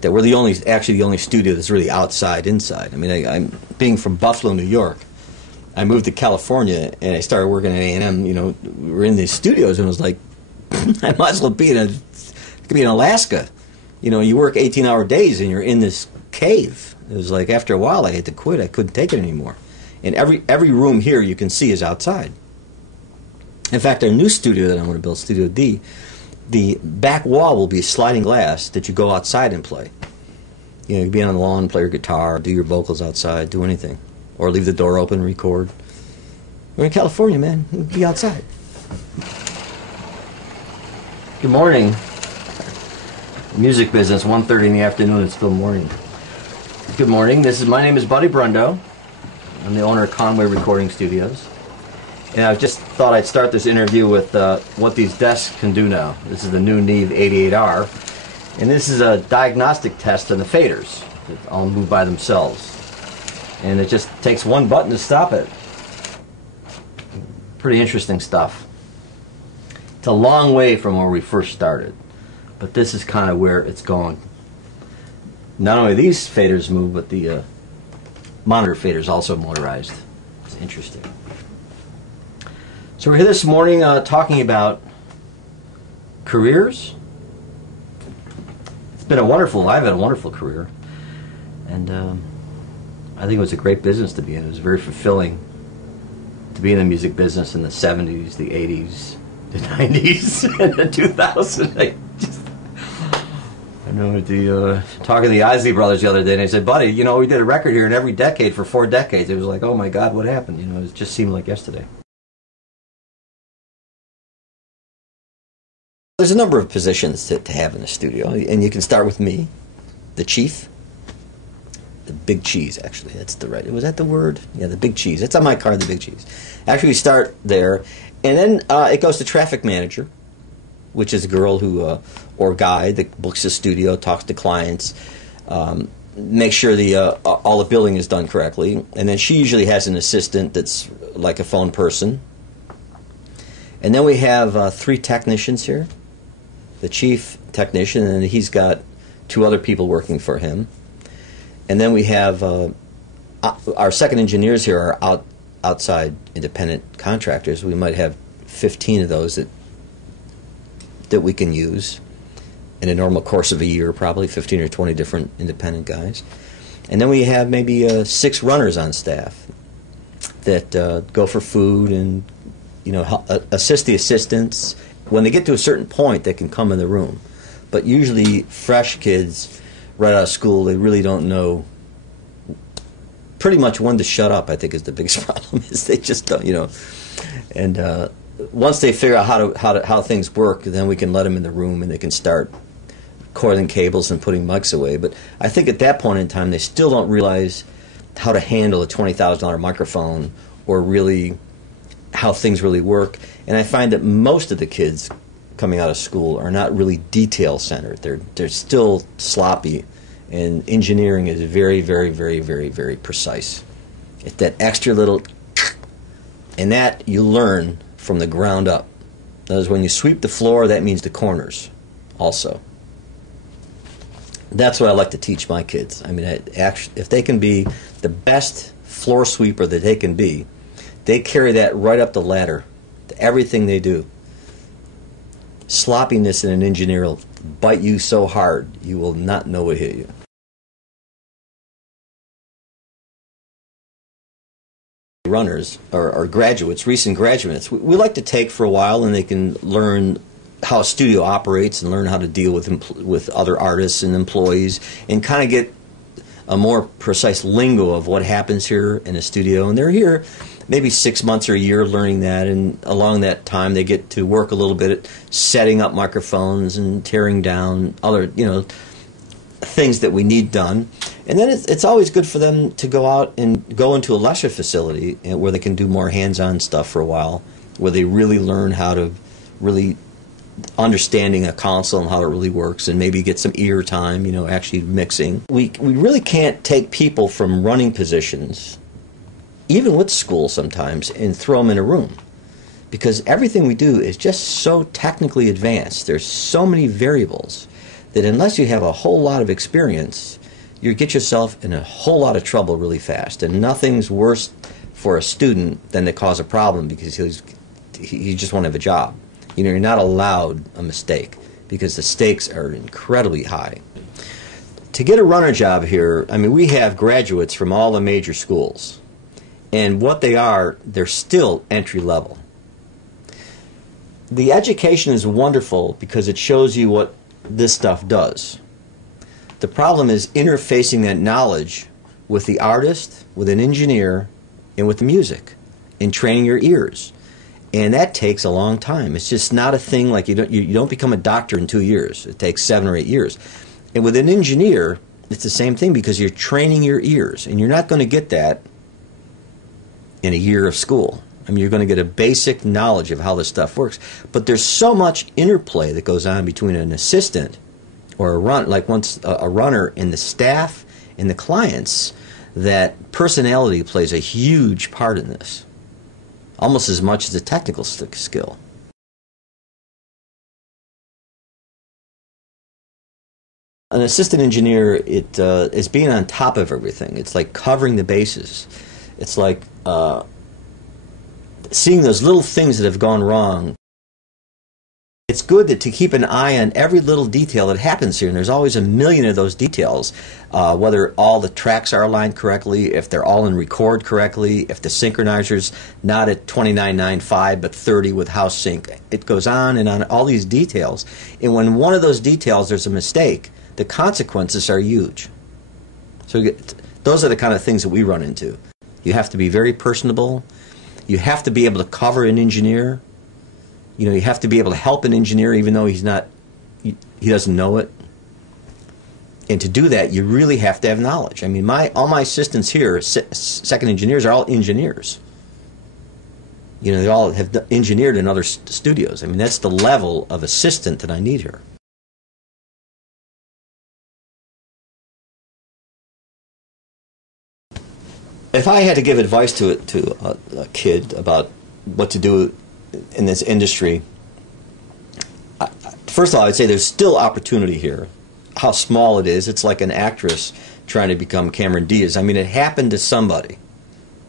That we're actually the only studio that's really outside, inside. I mean, I'm being from Buffalo, New York. I moved to California and I started working at A&M. You know, we were in these studios and it was like, I might as well be in Alaska. You know, you work 18-hour days and you're in this cave. It was like after a while I had to quit. I couldn't take it anymore. And every room here you can see is outside. In fact, our new studio that I'm going to build, Studio D, the back wall will be sliding glass that you go outside and play. You know, you can be on the lawn, play your guitar, do your vocals outside, do anything. Or leave the door open and record. We're in California, man. Be outside. Good morning. Music business, 1:30 in the afternoon, it's still morning. Good morning. My name is Buddy Brundo. I'm the owner of Conway Recording Studios. And I just thought I'd start this interview with what these desks can do now. This is the new Neve 88R. And this is a diagnostic test on the faders that all move by themselves. And it just takes one button to stop it. Pretty interesting stuff. It's a long way from where we first started, but this is kind of where it's going. Not only these faders move, but the monitor faders also motorized. It's interesting. So we're here this morning talking about careers. I've had a wonderful career, and I think it was a great business to be in. It was very fulfilling to be in the music business in the 70s, the 80s, the 90s, and the 2000s. I know talking to the Isley Brothers the other day, and they said, "Buddy, you know, we did a record here in every decade for 4 decades." It was like, oh my God, what happened? You know, it just seemed like yesterday. There's a number of positions to have in the studio, and you can start with me, the chief. The big cheese, actually. That's the right. Was that the word? Yeah, the big cheese. It's on my card, the big cheese. Actually, we start there, and then it goes to traffic manager, which is a girl who or guy that books the studio, talks to clients, makes sure all the billing is done correctly, and then she usually has an assistant that's like a phone person. And then we have 3 technicians here. The chief technician, and he's got 2 other people working for him. And then we have our second engineers here are outside independent contractors. We might have 15 of those that we can use in a normal course of a year, probably 15 or 20 different independent guys. And then we have maybe 6 runners on staff that go for food and, you know, assist the assistants. When they get to a certain point, they can come in the room. But usually fresh kids right out of school, they really don't know pretty much when to shut up. I think is the biggest problem, is they just don't, you know. And once they figure out how things work, then we can let them in the room and they can start coiling cables and putting mics away. But I think at that point in time, they still don't realize how to handle a $20,000 microphone or really how things really work. And I find that most of the kids coming out of school are not really detail-centered. They're still sloppy, and engineering is very, very, very, very, very precise. It's that extra little, and that you learn from the ground up. That is, when you sweep the floor, that means the corners also. That's what I like to teach my kids. I mean, if they can be the best floor sweeper that they can be, they carry that right up the ladder to everything they do. Sloppiness in an engineer will bite you so hard you will not know what hit you. Runners or graduates, recent graduates, we like to take for a while, and they can learn how a studio operates and learn how to deal with other artists and employees, and kind of get a more precise lingo of what happens here in a studio. And they're here maybe 6 months or a year learning that, and along that time they get to work a little bit at setting up microphones and tearing down other, you know, things that we need done. And then it's always good for them to go out and go into a lesser facility where they can do more hands-on stuff for a while, where they really learn how to really understanding a console and how it really works, and maybe get some ear time, you know, actually mixing. We really can't take people from running positions, even with school sometimes, and throw them in a room, because everything we do is just so technically advanced. There's so many variables that unless you have a whole lot of experience, you get yourself in a whole lot of trouble really fast. And nothing's worse for a student than to cause a problem because he just won't have a job. You know, you're not allowed a mistake because the stakes are incredibly high. To get a runner job here, I mean, we have graduates from all the major schools. And what they are, they're still entry level. The education is wonderful because it shows you what this stuff does. The problem is interfacing that knowledge with the artist, with an engineer, and with the music, and training your ears. And that takes a long time. It's just not a thing like you don't become a doctor in 2 years. It takes 7 or 8 years. And with an engineer, it's the same thing because you're training your ears, and you're not going to get that in a year of school. I mean, you're going to get a basic knowledge of how this stuff works. But there's so much interplay that goes on between an assistant or a runner and the staff and the clients that personality plays a huge part in this, almost as much as the technical skill. An assistant engineer, it is being on top of everything. It's like covering the bases. It's like seeing those little things that have gone wrong. It's good to keep an eye on every little detail that happens here, and there's always a million of those details, whether all the tracks are aligned correctly, if they're all in record correctly, if the synchronizer's not at 29.95 but 30 with house sync. It goes on and on, all these details. And when one of those details there's a mistake, the consequences are huge. So those are the kind of things that we run into. You have to be very personable. You have to be able to cover an engineer. You know, you have to be able to help an engineer even though he doesn't know it. And to do that, you really have to have knowledge. I mean, all my assistants here, second engineers, are all engineers. You know, they all have engineered in other studios. I mean, that's the level of assistant that I need here. If I had to give advice to a kid about what to do in this industry, first of all, I'd say there's still opportunity here. How small it is, it's like an actress trying to become Cameron Diaz. I mean, it happened to somebody,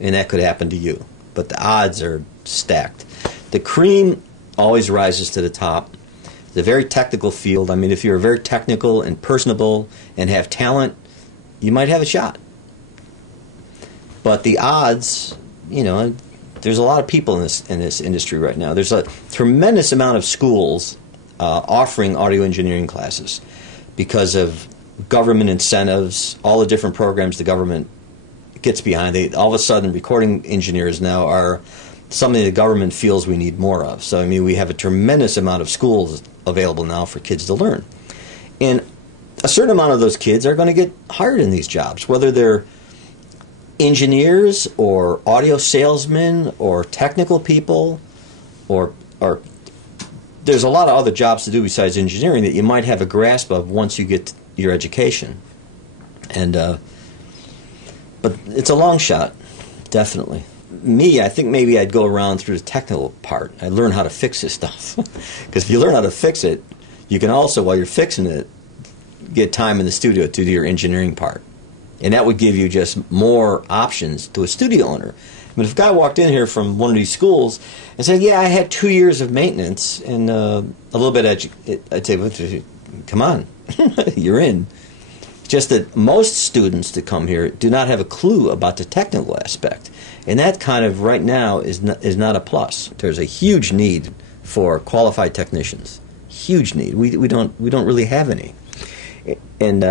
and that could happen to you. But the odds are stacked. The cream always rises to the top. It's a very technical field. I mean, if you're very technical and personable and have talent, you might have a shot. But the odds, you know, there's a lot of people in this industry right now. There's a tremendous amount of schools offering audio engineering classes because of government incentives, all the different programs the government gets behind. All of a sudden, recording engineers now are something the government feels we need more of. So, I mean, we have a tremendous amount of schools available now for kids to learn. And a certain amount of those kids are going to get hired in these jobs, whether they're engineers or audio salesmen or technical people or there's a lot of other jobs to do besides engineering that you might have a grasp of once you get your education. And but it's a long shot, definitely. Me, I think maybe I'd go around through the technical part. I'd learn how to fix this stuff. Because if you learn how to fix it, you can also, while you're fixing it, get time in the studio to do your engineering part. And that would give you just more options to a studio owner. But if a guy walked in here from one of these schools and said, yeah, I had 2 years of maintenance and a little bit I'd say, come on, you're in. Just that most students that come here do not have a clue about the technical aspect. And that kind of, right now, is not a plus. There's a huge need for qualified technicians. Huge need. We don't really have any. And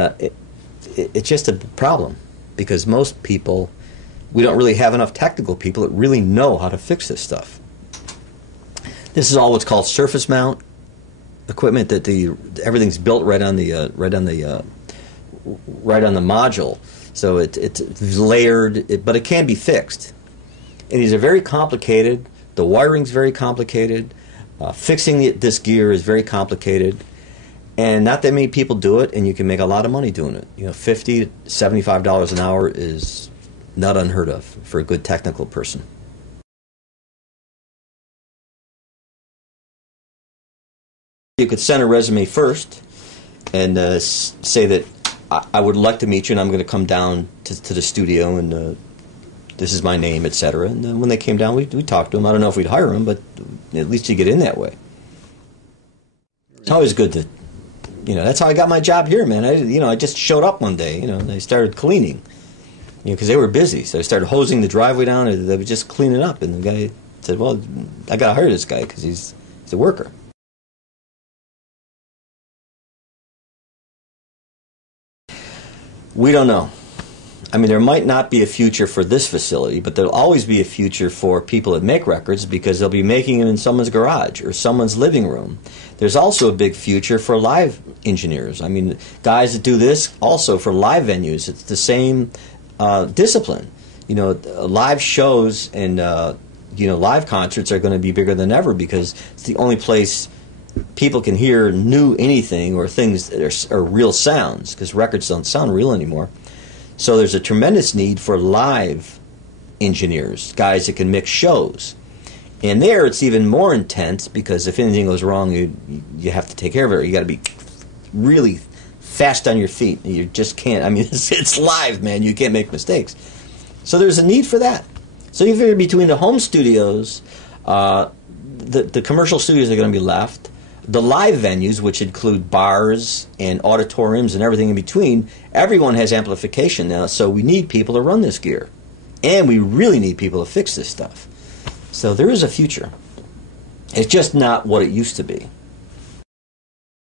it's just a problem because most people, we don't really have enough technical people that really know how to fix this stuff. This is all what's called surface mount equipment that everything's built right on the module. So it's layered, but it can be fixed. And these are very complicated. The wiring's very complicated. Fixing this gear is very complicated. And not that many people do it, and you can make a lot of money doing it. You know, $50 to $75 an hour is not unheard of for a good technical person. You could send a resume first, and say that I would like to meet you, and I'm going to come down to the studio, and this is my name, etc. And then when they came down, we talked to them. I don't know if we'd hire them, but at least you get in that way. It's always good to, that's how I got my job here, man. I just showed up one day, and I started cleaning, because they were busy. So I started hosing the driveway down, and they were just cleaning up. And the guy said, well, I got to hire this guy because he's a worker. We don't know. I mean, there might not be a future for this facility, but there'll always be a future for people that make records because they'll be making them in someone's garage or someone's living room. There's also a big future for live engineers. I mean, guys that do this also for live venues. It's the same discipline. Live shows and live concerts are going to be bigger than ever because it's the only place people can hear new anything or things that are real sounds, because records don't sound real anymore. So there's a tremendous need for live engineers, guys that can mix shows. And there it's even more intense because if anything goes wrong, you have to take care of it. You got to be really fast on your feet. You just can't. I mean, it's live, man. You can't make mistakes. So there's a need for that. So you figure between the home studios, the commercial studios are going to be left. The live venues, which include bars and auditoriums and everything in between, everyone has amplification now, so we need people to run this gear. And we really need people to fix this stuff. So there is a future. It's just not what it used to be.